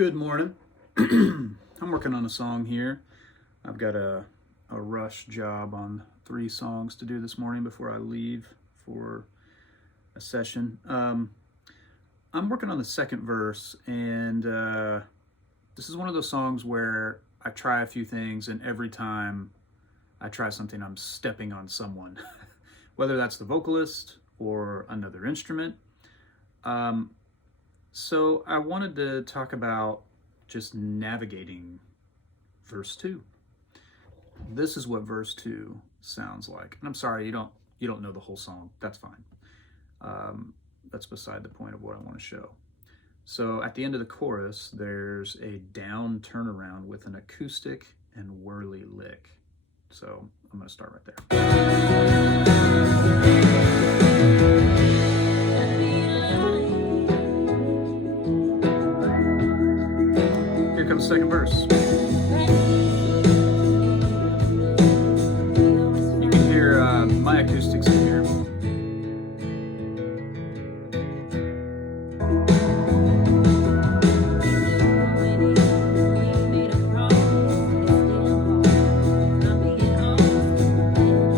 Good morning. I'm working on a song here. I've got a rush job on 3 songs to do this morning before I leave for a session. I'm working on the second verse, and this is one of those songs where I try a few things, and every time I try something, I'm stepping on someone, whether that's the vocalist or another instrument. So I wanted to talk about just navigating verse 2. This is what verse 2 sounds like. And I'm sorry, you don't know the whole song. That's fine. That's beside the point of what I want to show. So at the end of the chorus, there's a down turnaround with an acoustic and whirly lick. So I'm going to start right there. Here comes the second verse. You can hear my acoustics in here.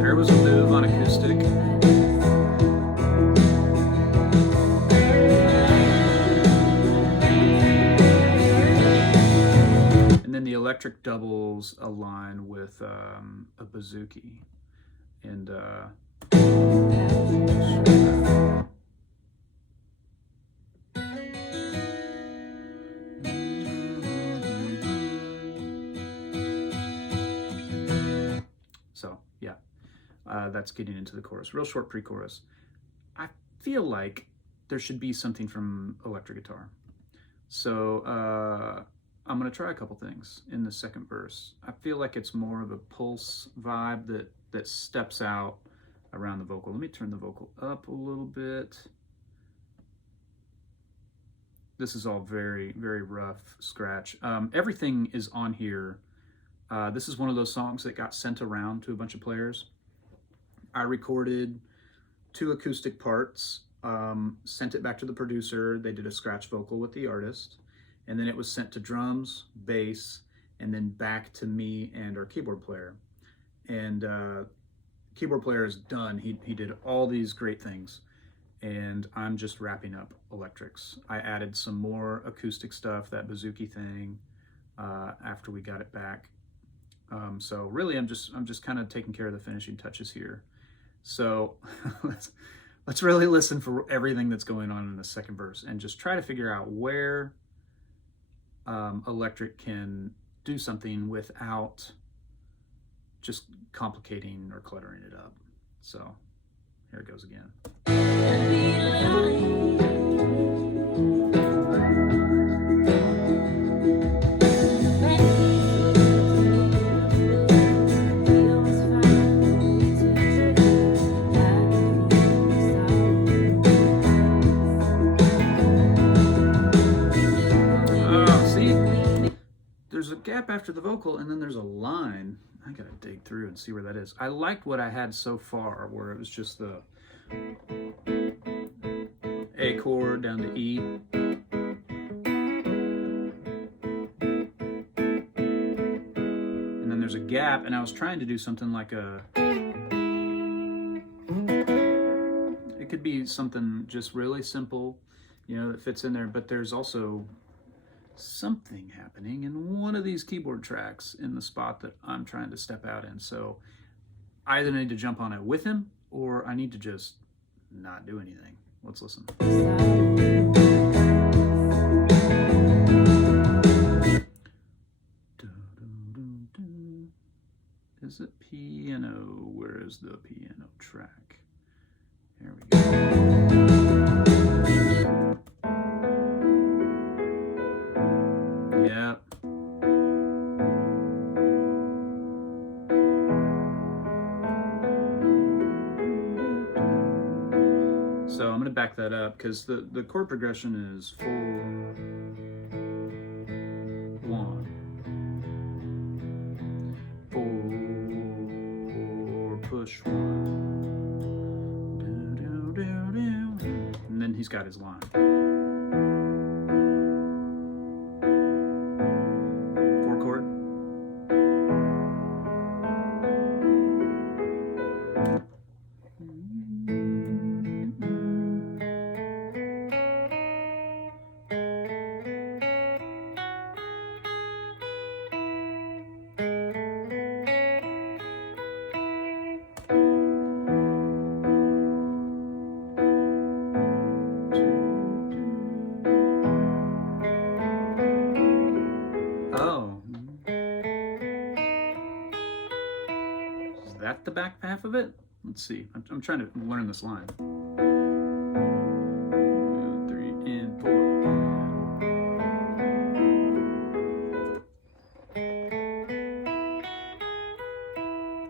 There was a move on acoustic. The electric doubles align with a bouzouki, and so yeah, that's getting into the chorus. Real short pre-chorus. I feel like there should be something from electric guitar, so I'm going to try a couple things in the second verse. I feel like it's more of a pulse vibe that steps out around the vocal. Let me turn the vocal up a little bit. This is all very, very rough scratch. Everything is on here. This is one of those songs that got sent around to a bunch of players. I recorded 2 acoustic parts, sent it back to the producer. They did a scratch vocal with the artist. And then it was sent to drums, bass, and then back to me and our keyboard player. And keyboard player is done. He did all these great things. And I'm just wrapping up electrics. I added some more acoustic stuff, that bouzouki thing, after we got it back. So really, I'm just kind of taking care of the finishing touches here. So let's really listen for everything that's going on in the second verse and just try to figure out where electric can do something without just complicating or cluttering it up. So here it goes again. There's a gap after the vocal, and then there's a line. I gotta dig through and see where that is. I liked what I had so far, where it was just the A chord down to E. And then there's a gap, and I was trying to do something like it could be something just really simple, that fits in there, but there's also something happening in one of these keyboard tracks in the spot that I'm trying to step out in. So I either need to jump on it with him, or I need to just not do anything. Let's listen. Is it piano? Where is the piano track? Here we go. Yep. So I'm going to back that up because the chord progression is 4, 1, 4, push 1, and then he's got his line. the back half of it. Let's see. I'm trying to learn this line. 2, 3, and 4.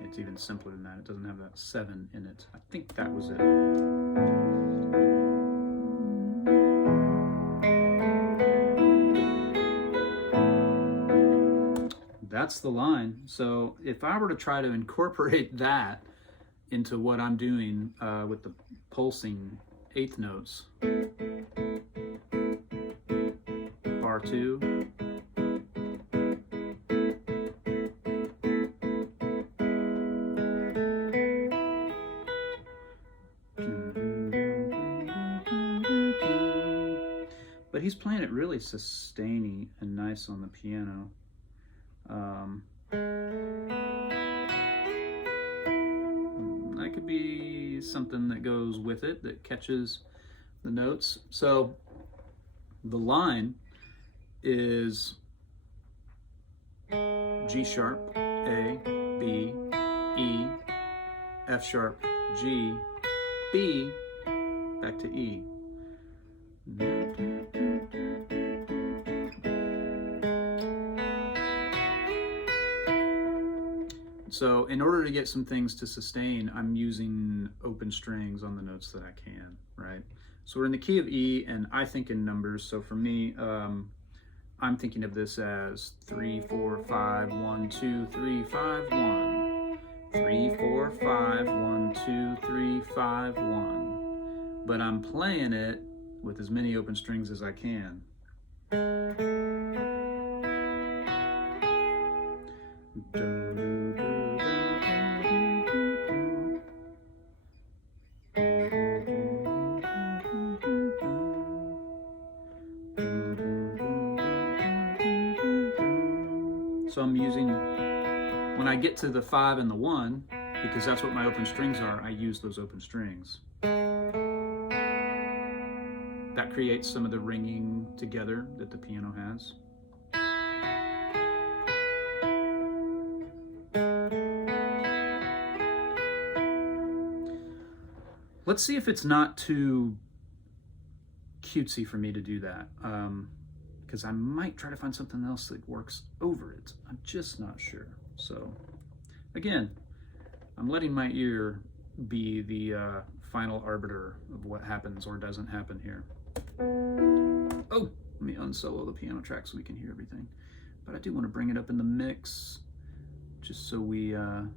It's even simpler than that. It doesn't have that 7 in it. I think that was it. That's the line. So if I were to try to incorporate that into what I'm doing with the pulsing eighth notes, bar 2, but he's playing it really sustainy and nice on the piano. That could be something that goes with it, that catches the notes. So the line is G sharp, A, B, E, F sharp, G, B, back to E. So in order to get some things to sustain, I'm using open strings on the notes that I can, right? So we're in the key of E, and I think in numbers. So for me, I'm thinking of this as 3, 4, 5, 1, 2, 3, 5, 1. 3, 4, 5, 1, 2, 3, 5, 1. But I'm playing it with as many open strings as I can. So I'm using, when I get to the 5 and the 1, because that's what my open strings are, I use those open strings. That creates some of the ringing together that the piano has. Let's see if it's not too cutesy for me to do that. Because I might try to find something else that works over it. I'm just not sure. So again, I'm letting my ear be the final arbiter of what happens or doesn't happen here. Oh, let me unsolo the piano track so we can hear everything. But I do want to bring it up in the mix just so we are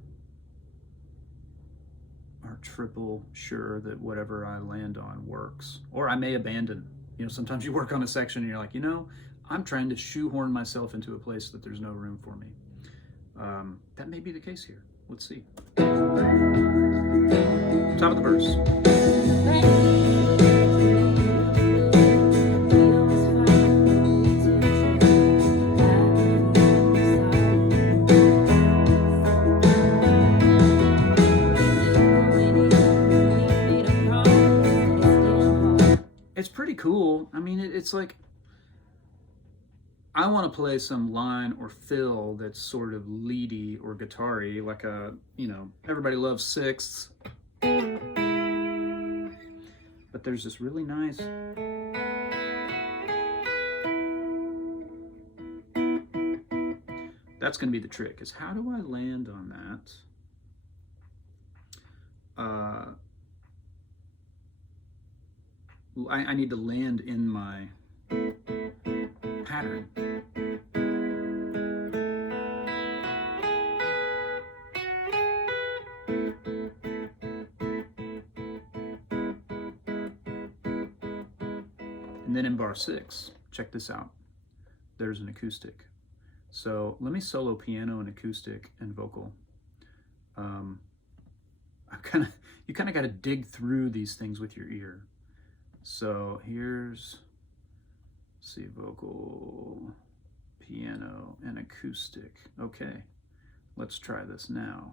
triple sure that whatever I land on works. Or I may abandon. You know, sometimes you work on a section and you're like, you know, I'm trying to shoehorn myself into a place that there's no room for me. That may be the case here. Let's see. Top of the verse. It's pretty cool. I mean, it's like, I want to play some line or fill that's sort of leady or guitar-y, like a, you know, everybody loves sixths. But there's this really nice. That's going to be the trick, is how do I land on that? I need to land in my pattern. And then in bar 6, check this out. There's an acoustic. So let me solo piano and acoustic and vocal. You kind of got to dig through these things with your ear. So here's, let's see, vocal, piano, and acoustic. Okay, let's try this now.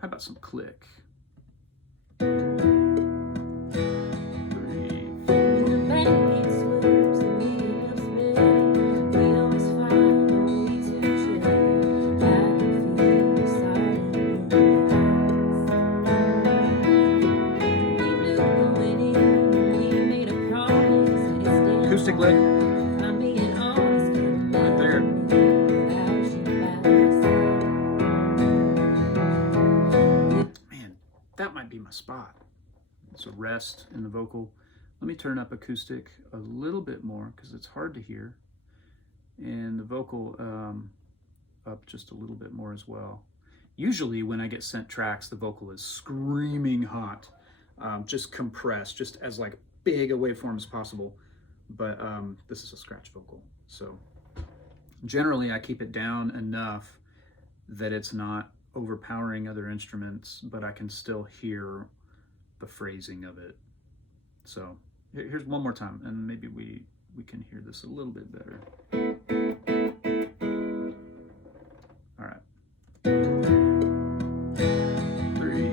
How about some click? 3, 4. acoustic lick. Right there. Man, that might be my spot. It's a rest in the vocal. Let me turn up acoustic a little bit more because it's hard to hear. And the vocal up just a little bit more as well. Usually when I get sent tracks, the vocal is screaming hot, just compressed, just as like big a waveform as possible. But this is a scratch vocal. So generally I keep it down enough that it's not overpowering other instruments, but I can still hear the phrasing of it. So here's one more time, and maybe we can hear this a little bit better. All right. 3.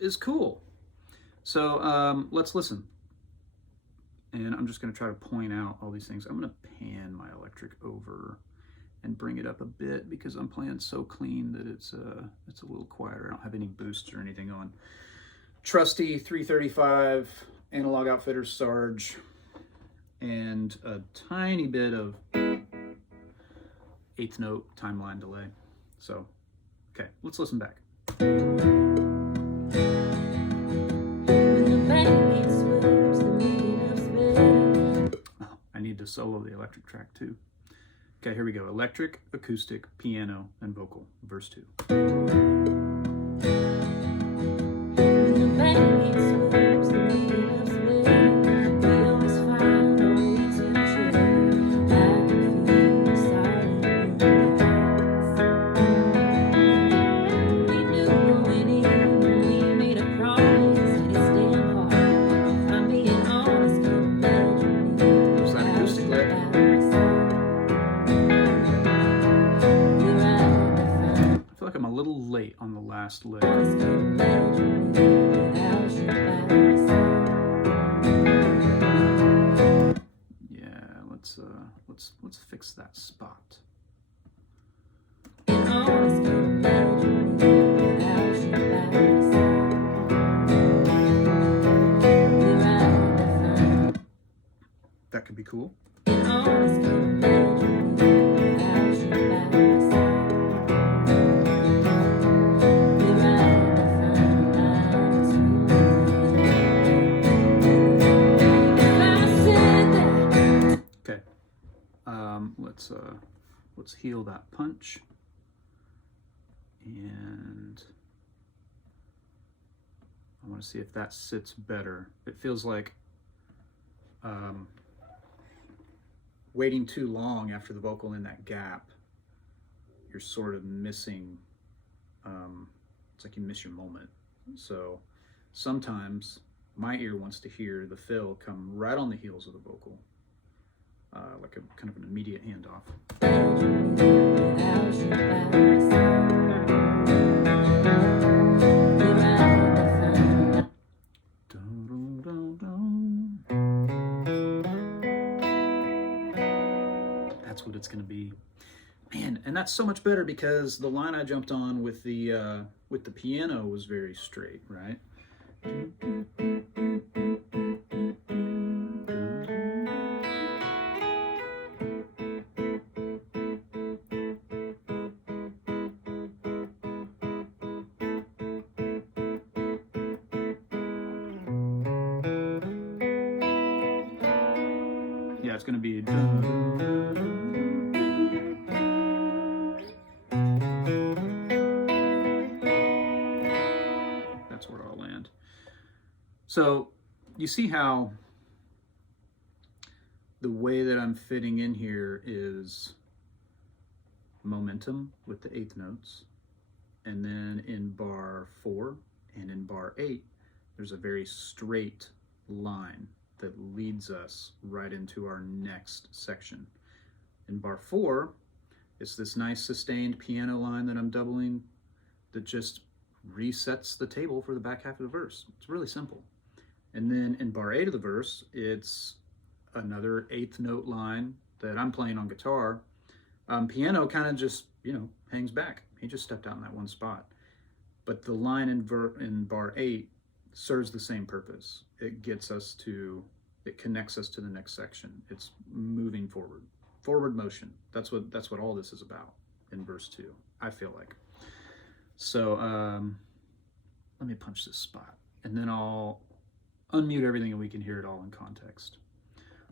Is cool. So let's listen. And I'm just going to try to point out all these things. I'm going to pan my electric over and bring it up a bit because I'm playing so clean that it's a little quieter. I don't have any boosts or anything on. Trusty 335 Analog Outfitters Sarge and a tiny bit of 8th note timeline delay. So, okay, let's listen back. I need to solo the electric track too. Okay, here we go. Electric, acoustic, piano, and vocal. Verse 2. I'm a little late on the last lick. Yeah, let's fix that spot. That could be cool. Let's heal that punch, and I want to see if that sits better. It feels like waiting too long after the vocal in that gap, you're sort of missing, it's like you miss your moment. So sometimes my ear wants to hear the fill come right on the heels of the vocal. Like a kind of an immediate handoff. That's what it's going to be, man. And that's so much better because the line I jumped on with the piano was very straight, right? Yeah, it's going to be. That's where I'll land. So you see how the way that I'm fitting in here is momentum with the 8th notes. And then in bar 4 and in bar 8, there's a very straight line that leads us right into our next section. In bar 4, it's this nice sustained piano line that I'm doubling that just resets the table for the back half of the verse. It's really simple. And then in bar 8 of the verse, it's another 8th note line that I'm playing on guitar. Piano kind of just, hangs back. He just stepped out in that one spot. But the line in bar 8 serves the same purpose. It connects us to the next section. It's moving forward motion. That's what all this is about in verse 2, I feel like. So let me punch this spot, and then I'll unmute everything and we can hear it all in context.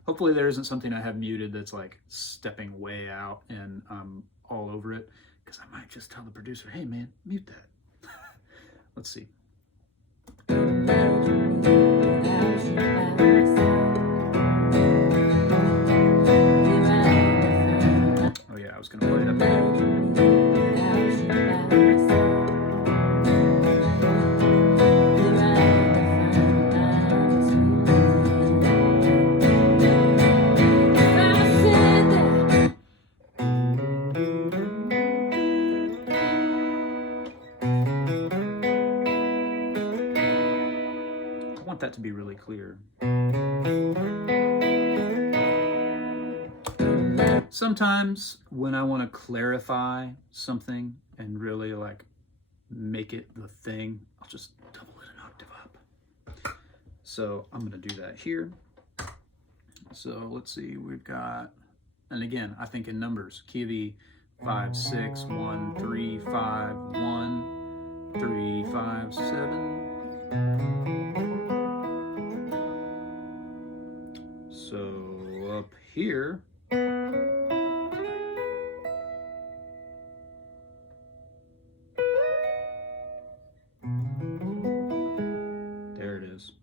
Hopefully there isn't something I have muted that's like stepping way out and all over it, because I might just tell the producer, hey man, mute that. Let's see. Oh yeah, I was gonna play it up there. That to be really clear. Sometimes when I want to clarify something and really like make it the thing, I'll just double it an octave up. So I'm going to do that here. So let's see, we've got, and again, I think in numbers, key of E, 5, 6, 1, 3, 5, 1, 3, 5, 7. So up here, there it is.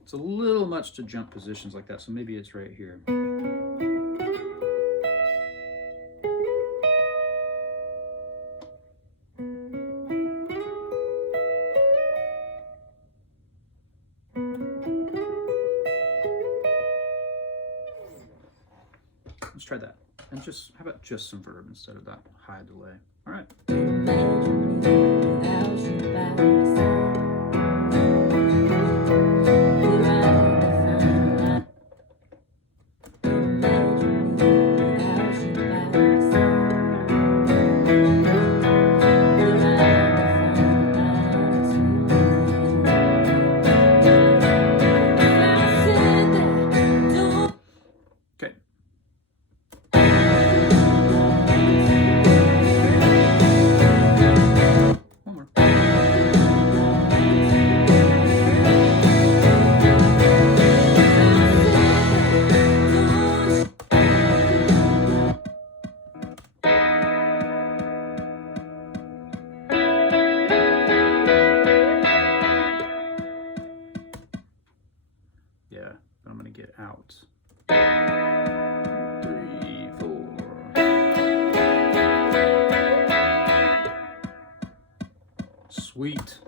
It's a little much to jump positions like that, so maybe it's right here. Let's try that. And just, how about just some verb instead of that high delay? All right. Yeah, but I'm gonna get out. 3, 4. Sweet.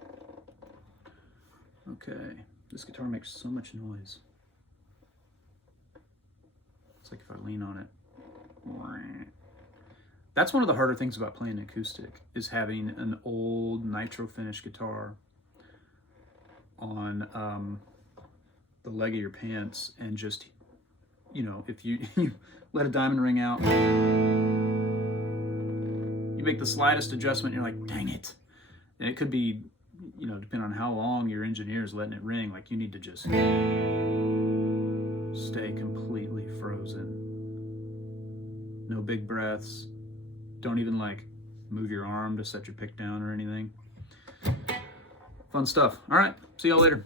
Okay, this guitar makes so much noise. It's like if I lean on it. That's one of the harder things about playing acoustic, is having an old nitro finish guitar on the leg of your pants, and just, if you let a diamond ring out, you make the slightest adjustment, and you're like, dang it. And it could be, depending on how long your engineer's letting it ring, like you need to just stay completely frozen. No big breaths. Don't even like move your arm to set your pick down or anything. Fun stuff. All right, see y'all later.